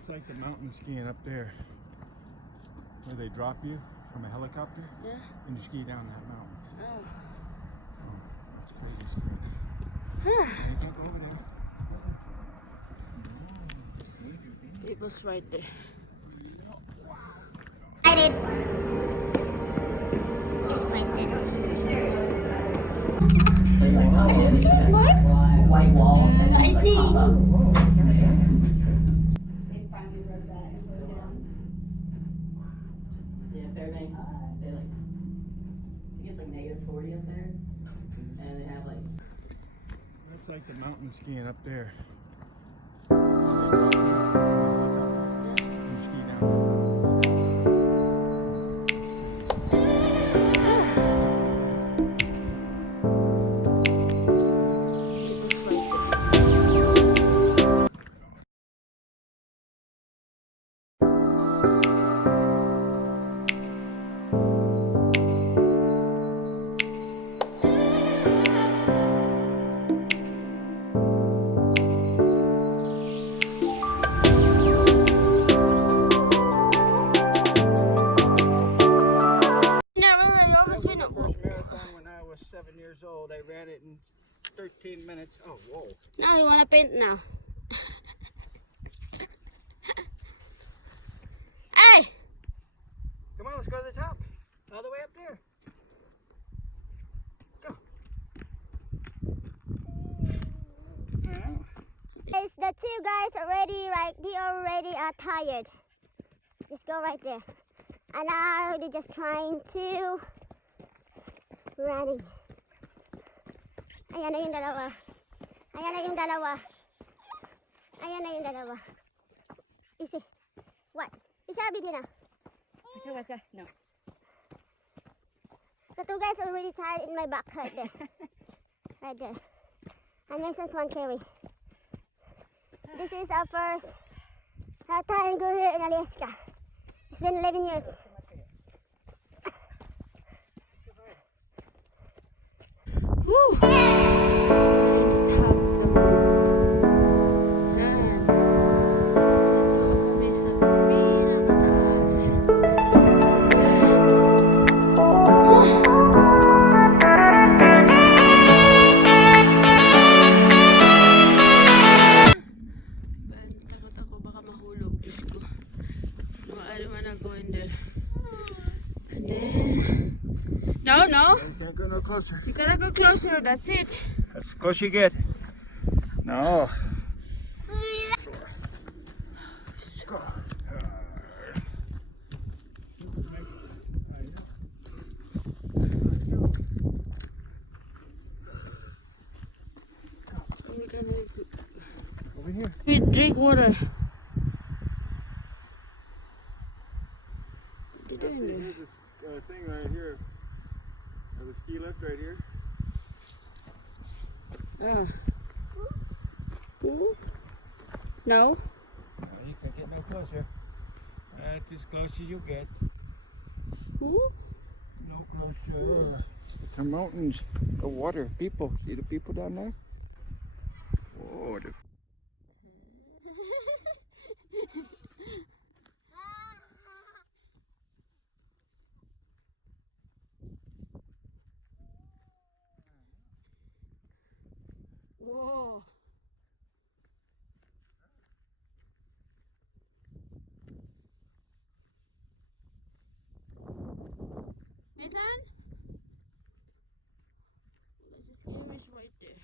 That's like the mountain skiing up there, where they drop you from a helicopter. Yeah. And you ski down that mountain. Oh. Oh, that's crazy scary. You can't go over there. People's right there. I did. It's right there. So you're like, white walls. And I see. They finally broke that and goes down. Yeah, Fairbanks, they like, I think it's like -40 up there. And they have like. That's like the mountain skiing up there. When I was 7 years old, I ran it in 13 minutes. Oh, whoa. Now you wanna paint now. Hey! Come on, let's go to the top. All the way up there. Go. Guys, the two guys already they already are tired. Just go right there. And now they're just trying to running. Ayan na yung dalawa. Ayan na yung dalawa. Ayan na yung dalawa. Isi. What? Isi our video na. No. The two guys are already tired in my back right there. Right there. And this is one carry. This is our first time go here in Alyeska. It's been 11 years. Woo! No. You can't go no closer. You gotta go closer, that's it. That's as close you get. No. Go. Over here. We drink water. Here's this thing right here. There's a ski lift right here. Ooh. No? You can't get no closer. That's as close as you get. Ooh. No closer. The mountains, the water, people. See the people down there? Whoa. Whoa. Nathan? There's a scary right there.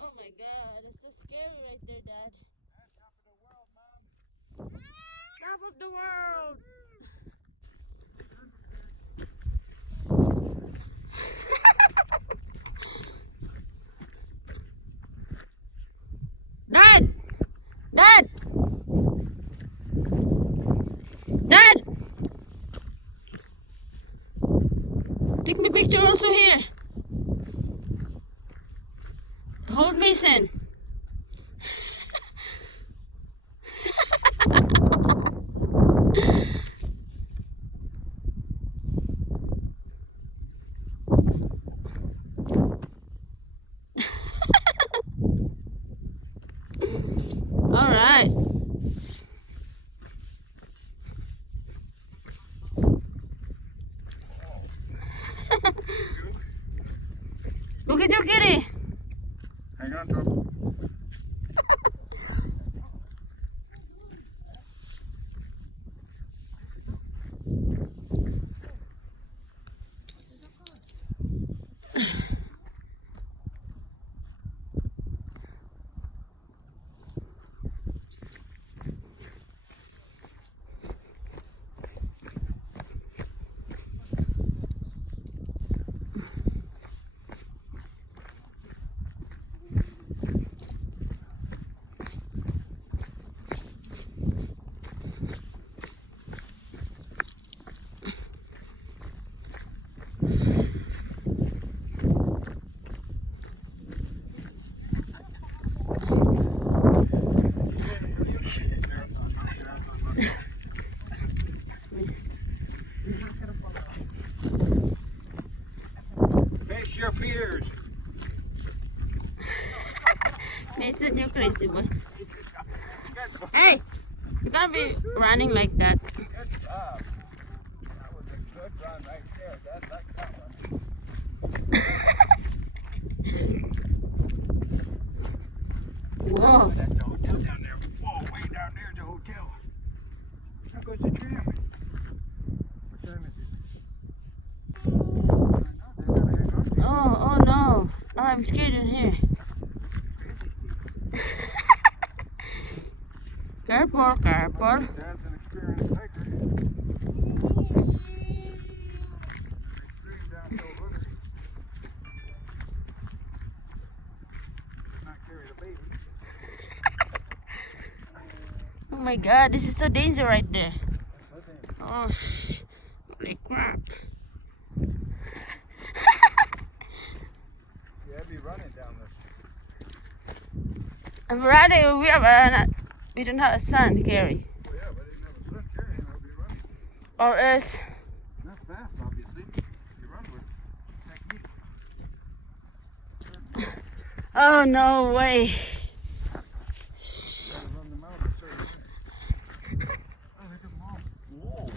Oh my god, it's so scary right there, Dad. Top of the world, Mom. Top of the world! Dad! Dad! Dad! Take me picture also here. Hold Mason. All right. Look at your kitty. Hang on to him. Face your fears. Mason, you're crazy boy. Hey, you can't be running like that. Good job. That was a good run right there. Dad liked that one. Whoa. That's the hotel down there. Whoa, way down there's the hotel. There goes the tram. What time is it? Oh no. Oh, I'm scared in here. Careful, careful. Dad's an experienced hiker. Extreme downhill runner. Not carry the baby. Oh my god, this is so dangerous right there. Oh, holy crap. Yeah, I'd be running down this. I'm ready. We don't have a son to carry. Oh yeah, but I didn't have a lift carrying. I'd be running. Or else. Not fast, obviously. You run with technique. Oh, no way. Gotta run the mountain straight. Oh, look at Mom. Whoa.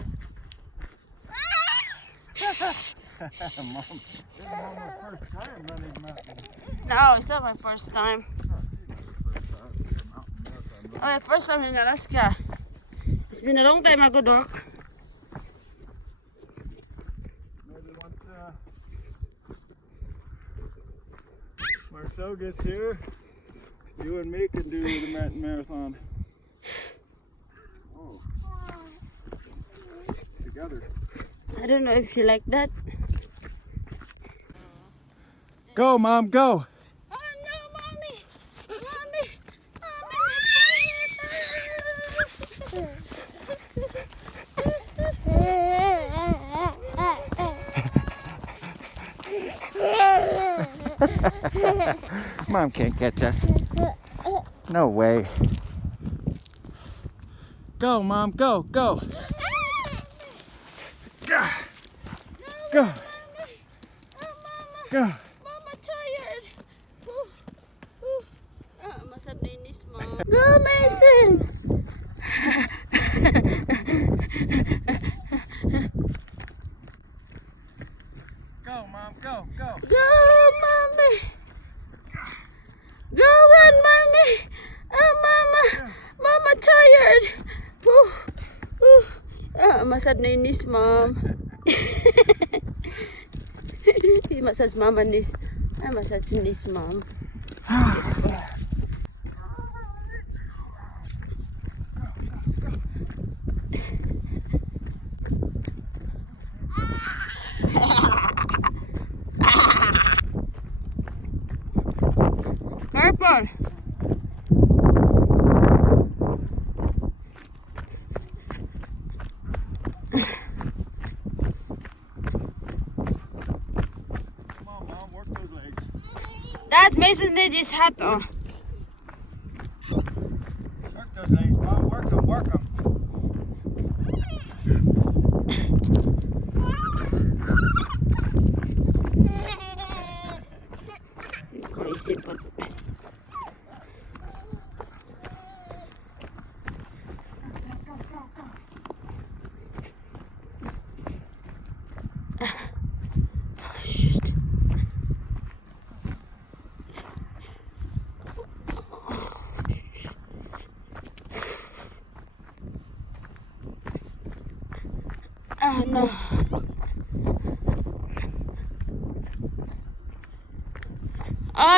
Mom, this is Mom's first time running mountain. No, it's not my first time. Oh, my first time in Alaska. It's been a long time ago, Doc. Maybe once Marcel gets here, you and me can do the mountain marathon. Oh. Together. I don't know if you like that. Go, Mom, go. Oh no, Mommy! Mommy! Mom can't catch us. No way. Go, Mom, go, go. Go. Go. Go. Mama tired. Masab na inis mo. Go, Mason! Go, Mom, go, go. Go, Mommy! Go run, Mommy! Oh, Mama! Mama tired! Masab na inis, Mom. Masas Mama nis. Masas nis, Mom. Careful! Come on, Mom, work those legs. That Mason did his hat on. Work those legs, Mom, work them, work them. Crazy, but No.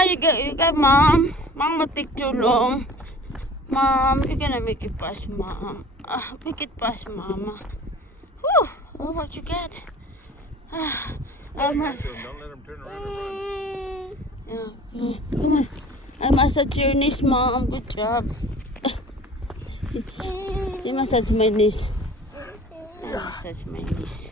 You got mom. Mom will take too long. Mom, you're gonna make it past mom. Make it past mama. Whew. Oh, what you get? I must. Don't let them turn around and run. Yeah, come on. I massage your knees, mom. Good job. You massage my knees. I massage my knees.